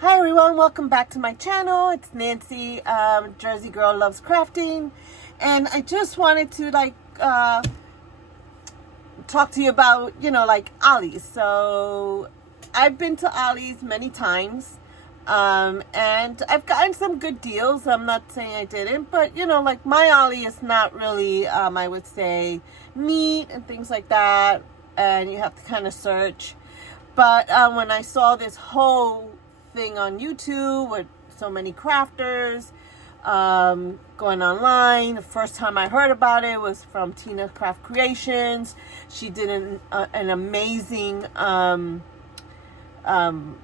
Hi everyone, welcome back to my channel. It's Nancy, Jersey Girl Loves Crafting, and I just wanted to talk to you about, Ollie's. So I've been to Ollie's many times, and I've gotten some good deals. I'm not saying I didn't, but my Ollie is not really, I would say, neat and things like that, and you have to kind of search. But when I saw this whole thing on YouTube with so many crafters going online, the first time I heard about it was from Tina Craft Creations. She did an amazing haul, and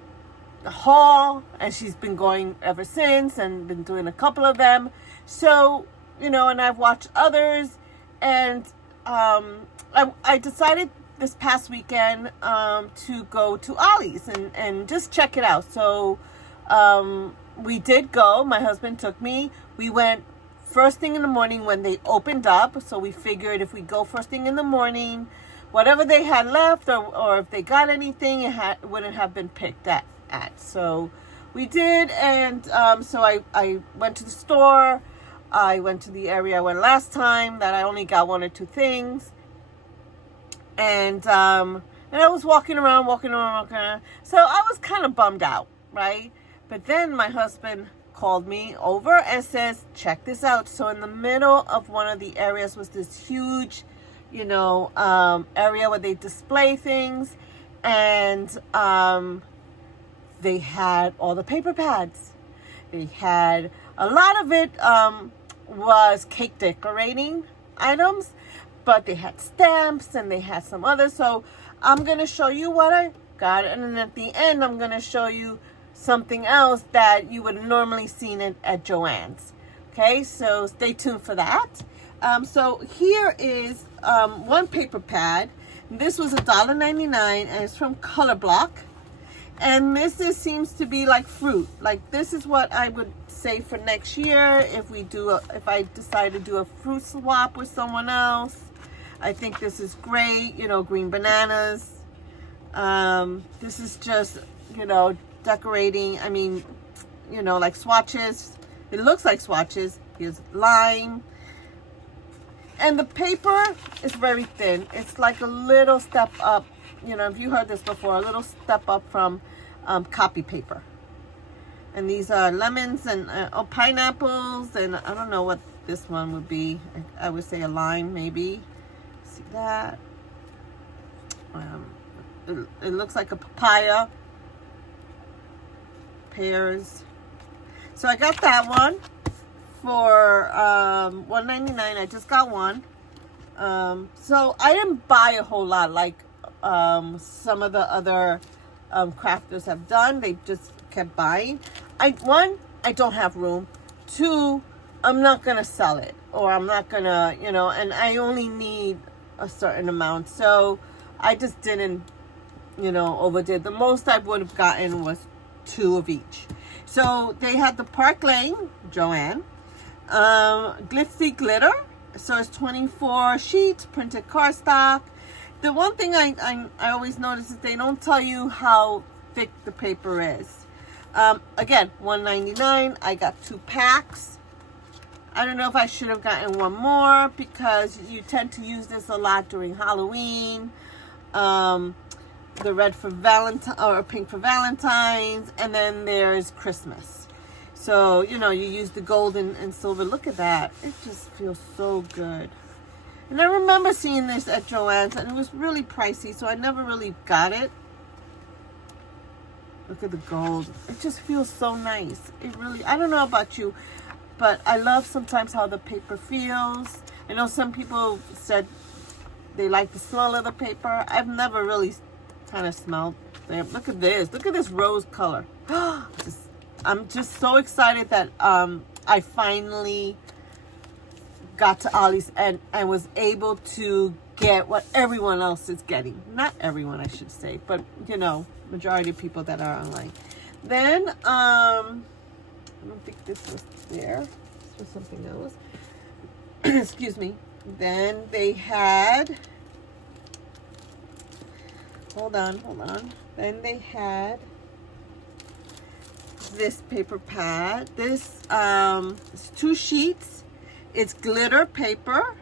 she's been going ever since and been doing a couple of them. So, and I've watched others, and I decided this past weekend to go to Ollie's and just check it out. So we did go. My husband took me. We went first thing in the morning when they opened up. So we figured if we go first thing in the morning, whatever they had left or if they got anything, it wouldn't have been picked at. So we did. And so I went to the store. I went to the area I went last time that I only got one or two things. And I was walking around. So I was kind of bummed out, right? But then my husband called me over and says, check this out. So in the middle of one of the areas was this huge, area where they display things. And they had all the paper pads. They had a lot of it was cake decorating items. But they had stamps and they had some others. So I'm going to show you what I got. And then at the end, I'm going to show you something else that you would have normally seen it at Joann's. Okay, so stay tuned for that. So here is one paper pad. This was $1.99 and it's from Color Block. And this seems to be like fruit. Like this is what I would say for next year if I decide to do a fruit swap with someone else. I think this is great, green bananas. This is just, decorating. I mean, like swatches. It looks like swatches. Here's lime. And the paper is very thin. It's like a little step up. If you heard this before, a little step up from copy paper. And these are lemons and pineapples. And I don't know what this one would be. I would say a lime, maybe. See that? It looks like a papaya. Pears. So I got that one for $1.99. I just got one. So I didn't buy a whole lot like some of the other crafters have done. They just kept buying. I don't have room. Two, I'm not gonna sell it, or I'm not gonna, and I only need a certain amount. So I just didn't, overdid. The most I would have gotten was 2 of each. So they had the Park Lane, Joann, Glitzy Glitter. So it's 24 sheets, printed cardstock. The one thing I always notice is they don't tell you how thick the paper is. Again, $1.99. I got 2 packs. I don't know if I should have gotten one more because you tend to use this a lot during Halloween. The red for Valentine or pink for Valentine's, and then there's Christmas. So, you use the gold and silver. Look at that. It just feels so good. And I remember seeing this at Joann's, and it was really pricey, so I never really got it. Look at the gold. It just feels so nice. It really, I don't know about you, but I love sometimes how the paper feels. I know some people said they like the smell of the paper. I've never really kind of smelled it. Look at this. Look at this rose color. I'm just so excited that I finally got to Ollie's and was able to get what everyone else is getting. Not everyone, I should say, but majority of people that are online. Then I don't think this was there. This was something else. Excuse me. Then they had, hold on. Then they had this paper pad. This it's 2 sheets. It's glitter paper,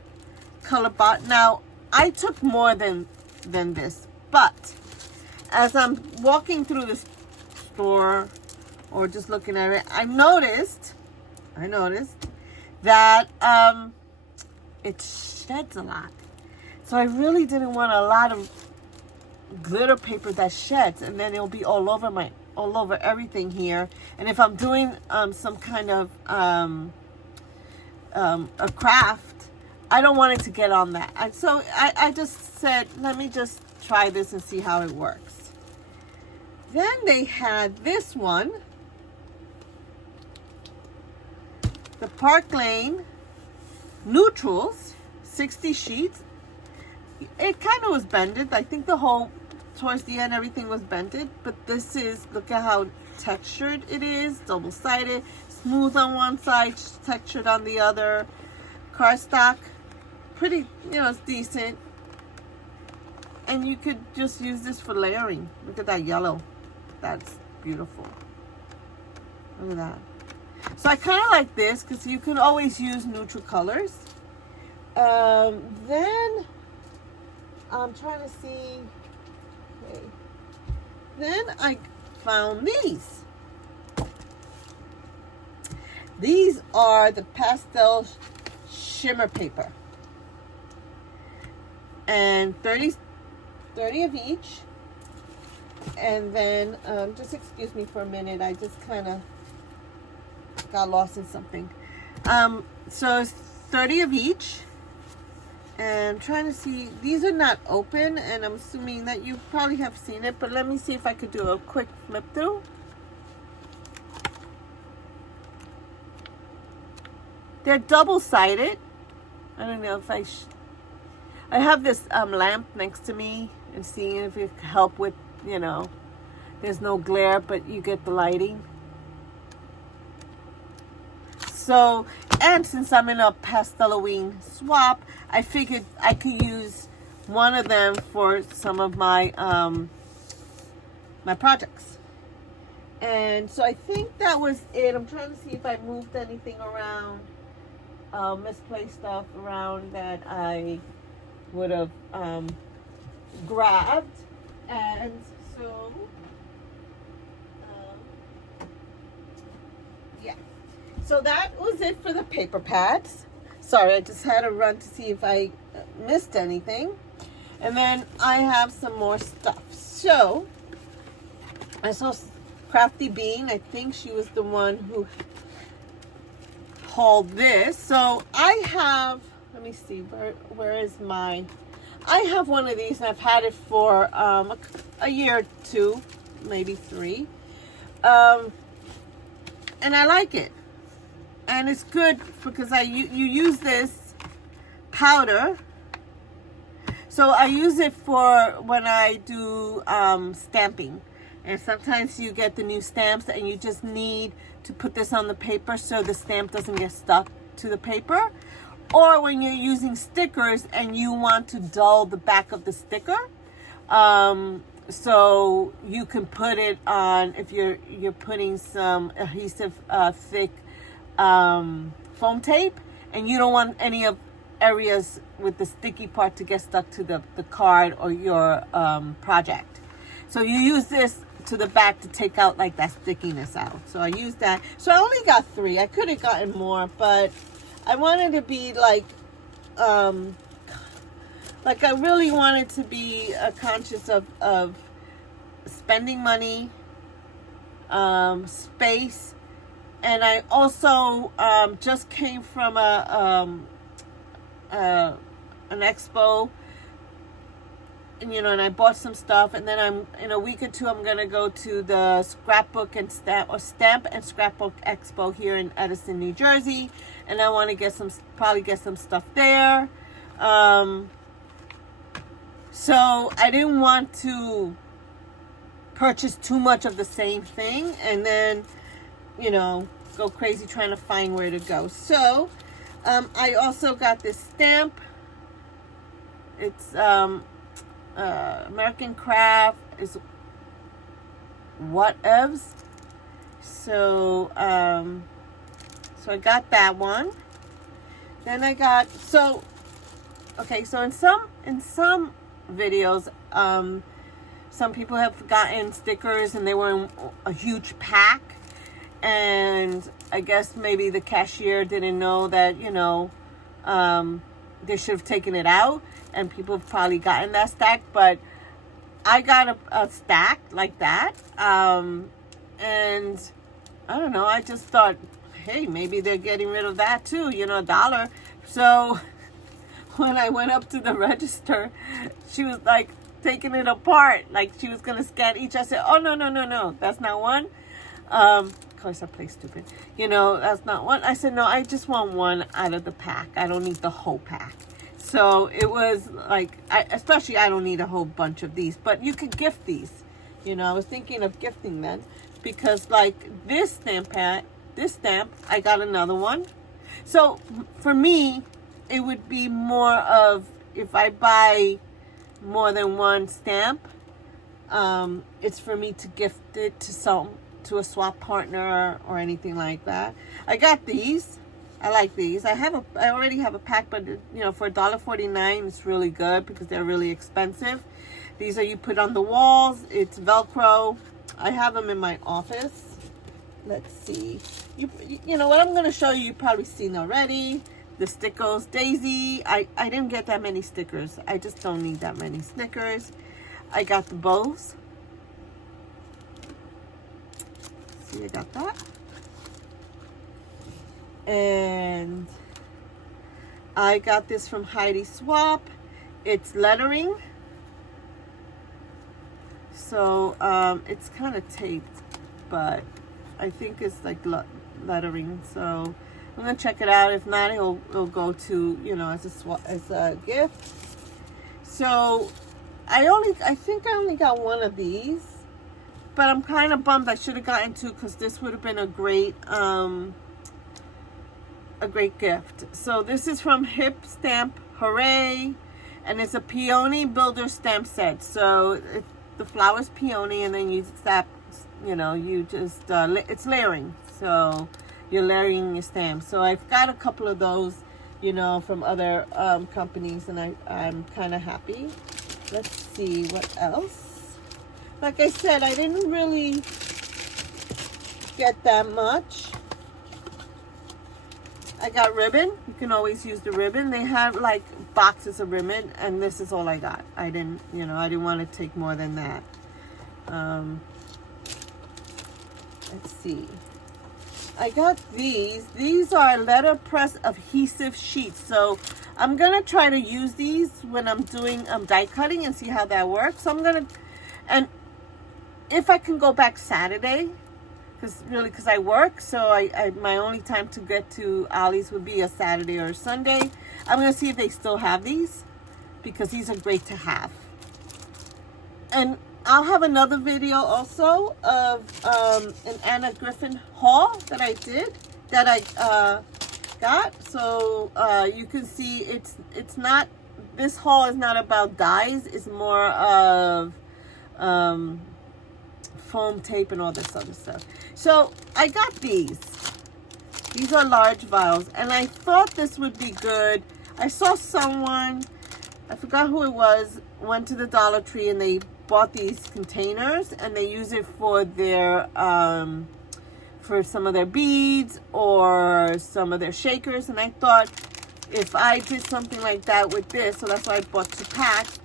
color bot. Now I took more than this, but as I'm walking through the store or just looking at it, I noticed that it sheds a lot. So I really didn't want a lot of glitter paper that sheds, and then it'll be all over everything here. And if I'm doing some kind of a craft, I don't want it to get on that. And so I just said, let me just try this and see how it works. Then they had this one, the Park Lane Neutrals, 60 sheets. It kind of was bended. I think the whole, towards the end, everything was bended. But this is, look at how textured it is. Double-sided, smooth on one side, textured on the other. Cardstock, pretty, it's decent. And you could just use this for layering. Look at that yellow. That's beautiful. Look at that. So I kind of like this because you can always use neutral colors. Then I'm trying to see. Okay. Then I found these. These are the pastel shimmer paper. And 30 of each. And then, just excuse me for a minute. I just kind of got lost in something. So it's 30 of each. And I'm trying to see, these are not open, and I'm assuming that you probably have seen it, but let me see if I could do a quick flip through. They're double-sided. I don't know if I have this lamp next to me and seeing if it can help with, there's no glare, but you get the lighting. So, and since I'm in a pasteloing swap, I figured I could use one of them for some of my my projects. And so I think that was it. I'm trying to see if I moved anything around, misplaced stuff around that I would have grabbed. And so, yeah. So that was it for the paper pads. Sorry, I just had to run to see if I missed anything. And then I have some more stuff. So, I saw Crafty Bean. I think she was the one who hauled this. So, I have, let me see, where is my, I have one of these, and I've had it for a year or 2, maybe 3. And I like it. And it's good because you use this powder. So I use it for when I do stamping. And sometimes you get the new stamps and you just need to put this on the paper so the stamp doesn't get stuck to the paper. Or when you're using stickers and you want to dull the back of the sticker. So you can put it on, if you're putting some adhesive thick foam tape, and you don't want any of areas with the sticky part to get stuck to the card or your project. So you use this to the back to take out like that stickiness out. So I used that. So I only got 3. I could have gotten more, but I wanted to be like I really wanted to be conscious of spending money, space. And I also just came from an expo, and and I bought some stuff. And then I'm in a week or 2, I'm gonna go to the Scrapbook and Stamp and Scrapbook Expo here in Edison, New Jersey, and I want to probably get some stuff there. So I didn't want to purchase too much of the same thing, and then go crazy trying to find where to go. So, I also got this stamp. It's American Craft is whatevs. So, so I got that one. Then I got, so, okay, so in some videos, some people have gotten stickers and they were in a huge pack. And I guess maybe the cashier didn't know that, they should have taken it out. And people have probably gotten that stack. But I got a stack like that. And I don't know, I just thought, hey, maybe they're getting rid of that too, $1. So when I went up to the register, she was like taking it apart. Like she was going to scan each. I said, oh, no, that's not one. Of course, I play stupid. That's not one. I said, no, I just want one out of the pack. I don't need the whole pack. So it was like, especially I don't need a whole bunch of these. But you could gift these. I was thinking of gifting them. Because like this stamp, I got another one. So for me, it would be more of if I buy more than one stamp, it's for me to gift it to a swap partner or anything like that. I got these. I like these. I already have a pack, but for $1.49, it's really good because they're really expensive. These are you put on the walls. It's Velcro. I have them in my office. Let's see. You know what I'm going to show you. You've probably seen already. The stickers. Daisy. I didn't get that many stickers. I just don't need that many stickers. I got the bows. See, I got that. And I got this from Heidi Swap. It's lettering. So it's kind of taped, but I think it's like lettering. So I'm gonna check it out. If not, it'll go to as a gift. So I think I only got one of these, but I'm kind of bummed. I should have gotten two because this would have been a great gift. So this is from Hip Stamp Hooray, and it's a peony builder stamp set. So the flowers peony, and then you stop, you just it's layering. So you're layering your stamps. So I've got a couple of those, from other companies, and I'm kind of happy. Let's see what else. Like I said, I didn't really get that much. I got ribbon. You can always use the ribbon. They have like boxes of ribbon, and this is all I got. I didn't want to take more than that. Let's see. I got these. These are letterpress adhesive sheets. So I'm gonna try to use these when I'm doing die cutting and see how that works. So and if I can go back Saturday. Because I work, so I my only time to get to Ollie's would be a Saturday or a Sunday. I'm going to see if they still have these, because these are great to have. And I'll have another video also of an Anna Griffin haul that I did, that I got. So you can see it's not, this haul is not about dies, it's more of foam tape and all this other stuff. So I got these. These are large vials, and I thought this would be good. I saw someone, I forgot who it was, went to the Dollar Tree and they bought these containers and they use it for their for some of their beads or some of their shakers. And I thought if I did something like that with this, so that's why I bought 2 packs.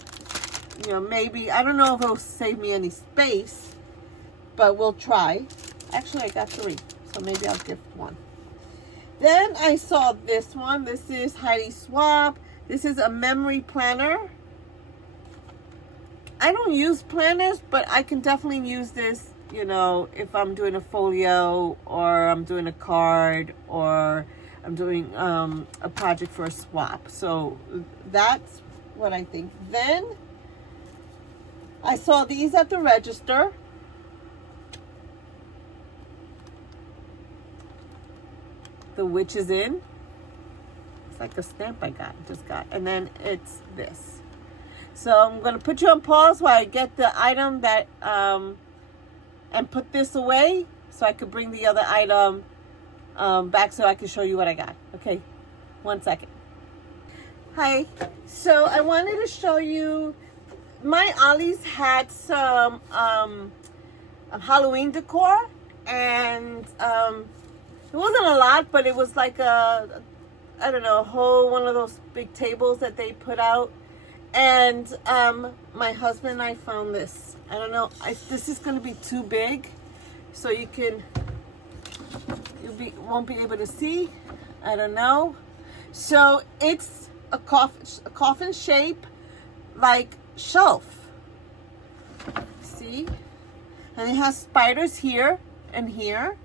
Maybe, I don't know if it'll save me any space, but we'll try. Actually, I got 3, so maybe I'll gift 1. Then I saw this one. This is Heidi Swap. This is a memory planner. I don't use planners, but I can definitely use this, if I'm doing a folio or I'm doing a card or I'm doing a project for a swap. So that's what I think. Then I saw these at the register. The Witch is In. It's like a stamp I just got. And then it's this. So I'm going to put you on pause while I get the item that, and put this away so I could bring the other item back so I can show you what I got. Okay, 1 second. Hi, so I wanted to show you, my Ollie's had some Halloween decor, and it wasn't a lot, but it was like I don't know, a whole one of those big tables that they put out. And my husband and I found this. I don't know, this is going to be too big, so you won't be able to see. I don't know. So it's a coffin shape, like shelf. See? And it has spiders here and here.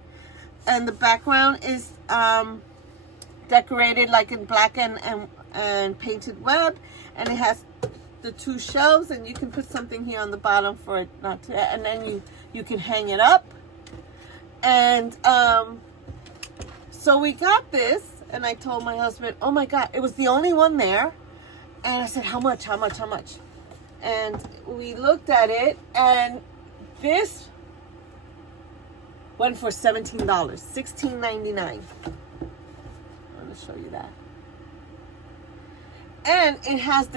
And the background is decorated like in black and painted web. And it has the 2 shelves, and you can put something here on the bottom for it not to, and then you can hang it up. And so we got this, and I told my husband, oh my God, it was the only one there. And I said, how much? And we looked at it, and this went for $17, $16.99. I'm going to show you that. And it has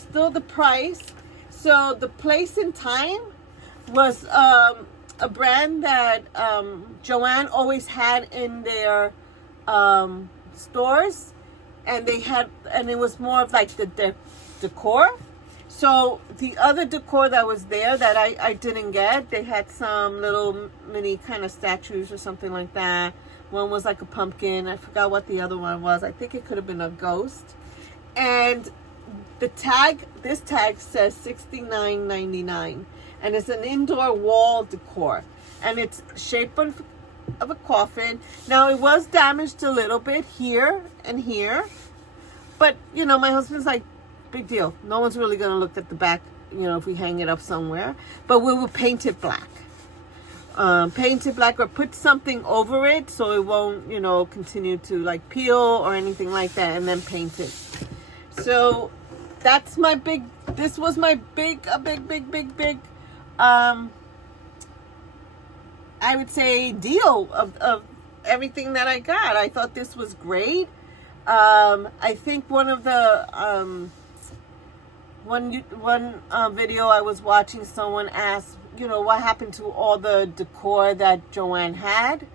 still the price. So the Place and Time was a brand that Joanne always had in their stores, and it was more of like the decor. So the other decor that was there that I didn't get, they had some little mini kind of statues or something like that. One was like a pumpkin. I forgot what the other one was. I think it could have been a ghost. And this tag says $69.99, and it's an indoor wall decor, and it's shaped of a coffin. Now it was damaged a little bit here and here, but you know, my husband's like, big deal. No one's really gonna look at the back, you know, if we hang it up somewhere. But we will paint it black. Or put something over it so it won't, you know, continue to like peel or anything like that, and then paint it. So that's this was my big, I would say deal of everything that I got. I thought this was great. I think one of the, one video I was watching, someone asked, you know, what happened to all the decor that Joanne had?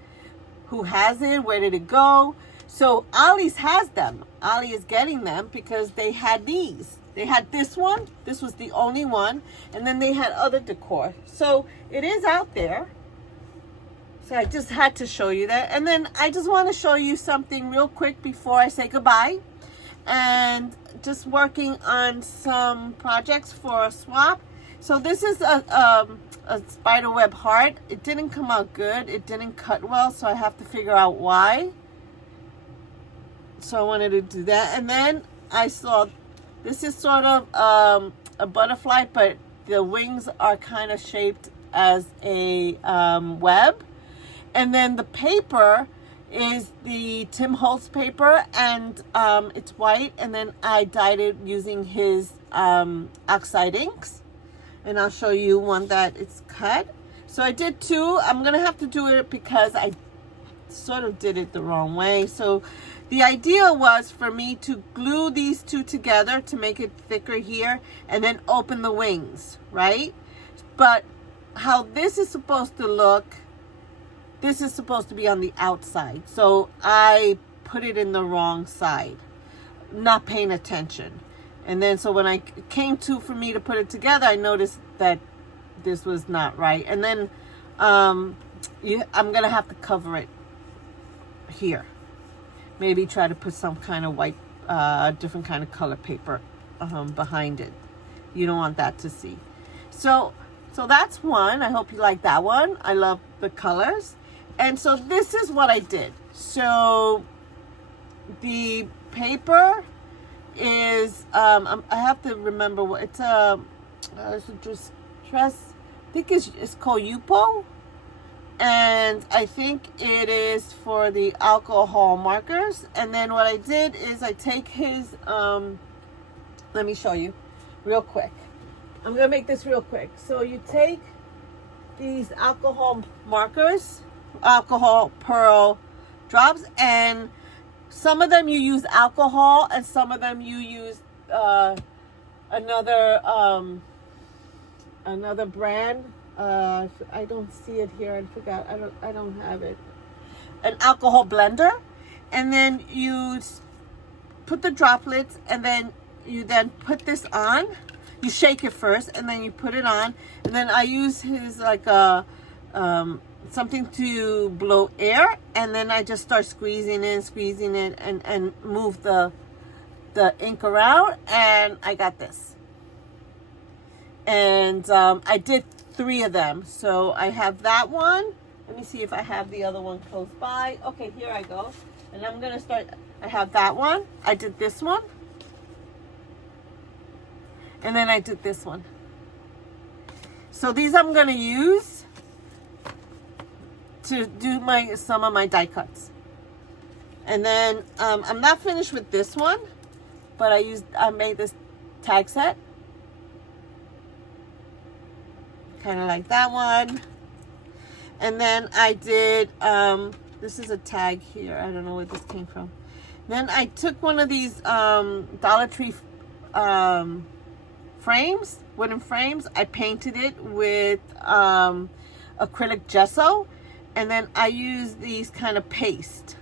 Who has it? Where did it go? So Ollie's has them. Ollie is getting them because they had these. They had this one. This was the only one. And then they had other decor. So it is out there. So I just had to show you that. And then I just want to show you something real quick before I say goodbye. And just working on some projects for a swap. So this is a spiderweb heart. It didn't come out good. It didn't cut well. So I have to figure out why. So I wanted to do that. And then I saw, this is sort of a butterfly, but the wings are kind of shaped as a web. And then the paper is the Tim Holtz paper, and it's white. And then I dyed it using his oxide inks. And I'll show you one that it's cut. So I did 2. I'm going to have to do it because I sort of did it the wrong way. So the idea was for me to glue these 2 together to make it thicker here and then open the wings, right? But how this is supposed to look, this is supposed to be on the outside. So I put it in the wrong side, not paying attention. And then so when I came to for me to put it together, I noticed that this was not right. And then I'm going to have to cover it here. Maybe try to put some kind of white, different kind of color paper behind it. You don't want that to see. So that's one. I hope you like that one. I love the colors. And so this is what I did. So the paper is, I have to remember what it's just dress. I think it's called Yupo. And I think it is for the alcohol markers. And then what I did is I take his, let me show you real quick. I'm going to make this real quick. So you take these alcohol markers, alcohol pearl drops, and some of them you use alcohol and some of them you use another brand. I don't see it here. I forgot. I don't have it. An alcohol blender, and then you put the droplets, and then you put this on. You shake it first, and then you put it on, and then I use his like a something to blow air, and then I just start squeezing it, and move the ink around, and I got this. And I did 3 of them, so I have that one. Let me see if I have the other one close by. Okay, here I go. And I'm gonna start. I have that one. I did this one. And then I did this one. So these I'm gonna use to do some of my die cuts. And then I'm not finished with this one, but I made this tag set. Kind of like that one. And then I did, this is a tag here. I don't know where this came from. Then I took one of these Dollar Tree frames, wooden frames. I painted it with acrylic gesso. And then I used these kind of paste.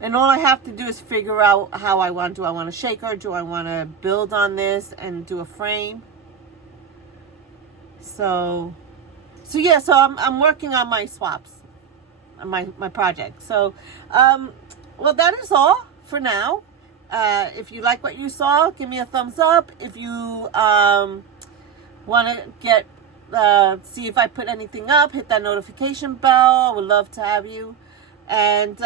And all I have to do is figure out how I want. Do I want a shaker? Do I want to build on this and do a frame? So yeah, so I'm working on my swaps, my project. So, well, that is all for now. If you like what you saw, give me a thumbs up. If you want to get see if I put anything up, hit that notification bell. I would love to have you. And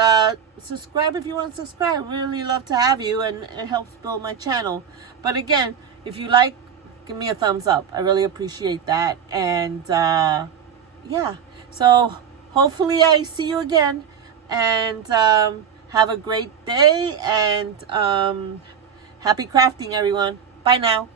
subscribe if you want to subscribe. Really love to have you, and it helps build my channel. But again, if you like, give me a thumbs up. I really appreciate that. And yeah, so hopefully I see you again. And have a great day, and happy crafting, everyone. Bye now.